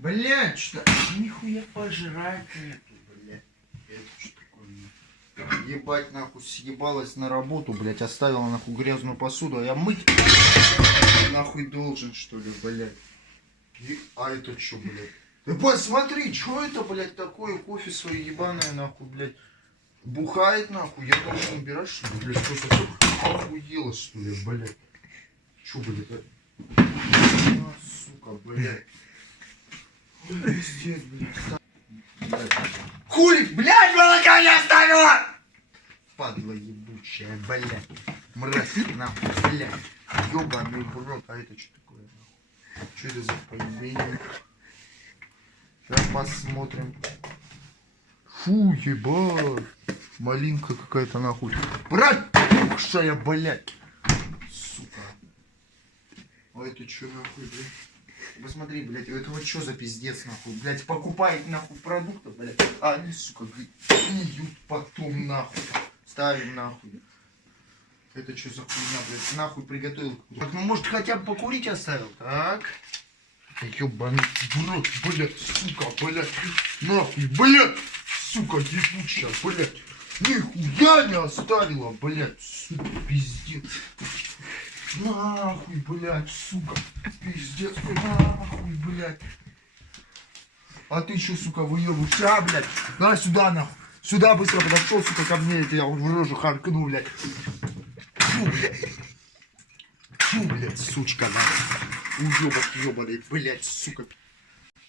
Блядь, что? Нихуя пожрать нету, блядь. Это что такое? Ебать, нахуй, съебалась на работу, блядь, оставила нахуй грязную посуду, а я мыть нахуй должен, что ли, блядь. А это что, блядь? Ты посмотри, что это, блядь, такое? Кофе свое ебаное, нахуй, блядь. Бухает, нахуй, я должен убирать, что ли, блядь, что-то охуело, что ли, блядь. Чё, блядь, а, сука, блядь. Ой, пиздец, блядь. Хули, блядь, молока не оставила! Падла ебучая, блядь. Мразь, нахуй, блядь. Ёбаный в рот, а это что такое, нахуй? Что это за поебение? Сейчас посмотрим. Фу, ебать. Малинка какая-то нахуй. Протухшая, блядь. Сука. А это что нахуй, блядь? Посмотри, блядь, это вот что за пиздец нахуй? Блядь, покупает нахуй продукты, блядь. А они, сука, гниют потом нахуй. Ставим нахуй. Это что за хуйня, блядь? Нахуй приготовил. Так, ну может хотя бы покурить оставил? Так. Ёбаный в рот, блядь, сука, блядь. Нахуй, блядь. Сука, ебучая, блядь. Нихуя не оставила, блядь, сука, пиздец. Нахуй, блядь, сука, пиздец, нахуй, блядь. А ты что, сука, выебываешь, а, блядь? На сюда, нахуй. Сюда быстро подошел, сука, ко мне, я тебя в рожу харкну, блядь. Фу, блядь. Фу, блядь, сучка, нахуй. Уебок ебаный, блядь, сука.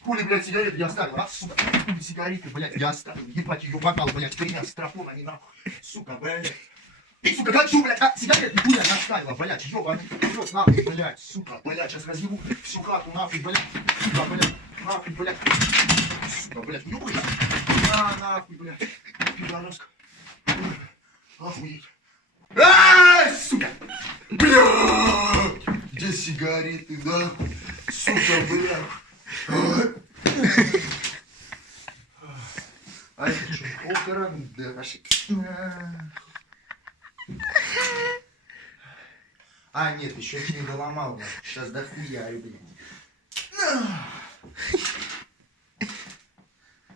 Хули, блядь, сигареты я оставил, а, сука? Хули сигареты, блядь, я оставил. Ебать, ее бокал, блядь, принес страфон, они нахуй. Сука, блядь. Ты, сука, хочу, блядь, а сигареты хуя не оставила, блядь, ебаный. Идет нахуй, блядь, сука, блядь, сейчас разъебу всю хату, нахуй, блядь. Сука, блядь, нахуй, блядь. Сука, блядь, ёбай. На, нахуй, блядь. Пидорожка. Охуеть. Ай, сука. Блядь. Где сигареты, нахуй? Сука, блядь. А это что? О, карандаш. А, нет, еще не доломал. Сейчас дохуярю, блядь.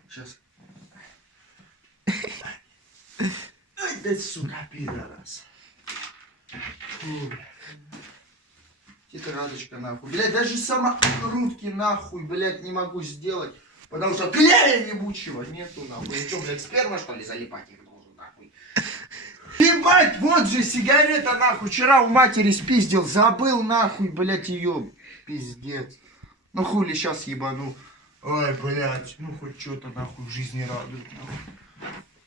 Сейчас. Ай, да, сука, пидорас. Тетрадочка, нахуй. Блядь, даже самокрутки, нахуй, блядь, не могу сделать. Потому что клея ебучего нету, нахуй. Я что, блядь, сперма, что ли, залипать их должен, нахуй? Ебать, вот же сигарета, нахуй. Вчера у матери спиздил, забыл, нахуй, блядь, ее. Пиздец. Ну хули сейчас ебану. Ой, блядь, ну хоть что-то, нахуй, в жизни радует, нахуй.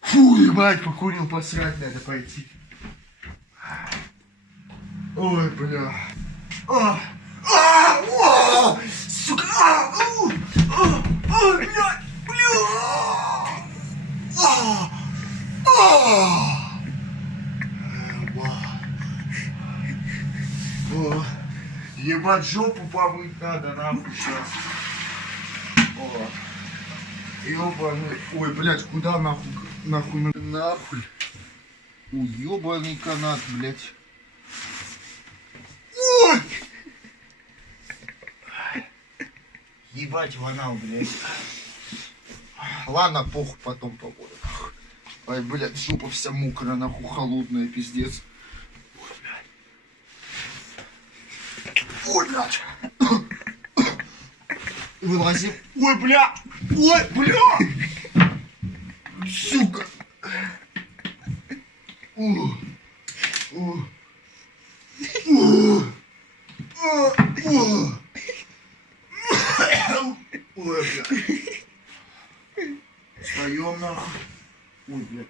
Фу, ебать, покурил, посрать надо пойти. Ой, бля. Сука! Блядь! Ебать, жопу помыть надо, нахуй, сейчас. Ёбаный. Ой, блядь, куда нахуй? Нахуй. Уёбаный канат, блядь. Ой! Ебать, ванал, блядь. Ладно, похуй, потом пободу. Ай, блядь, жопа вся мокрая, нахуй, холодная, пиздец. Ой, блядь. Вылазим. Ой, бля! Ой, бля! Сука! Ой, блядь. Встаем, нахуй. Ой, блядь.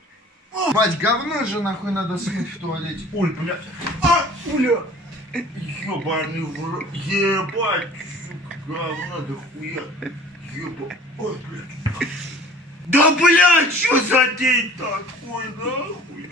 Бать, говно же, нахуй, надо смыть в туалете. Ой, блядь. Бля. Ебаный в рот. Ебать, сука, говно да хуя. Ебать. Ой, блядь. Да, блядь, что за день такой, нахуй?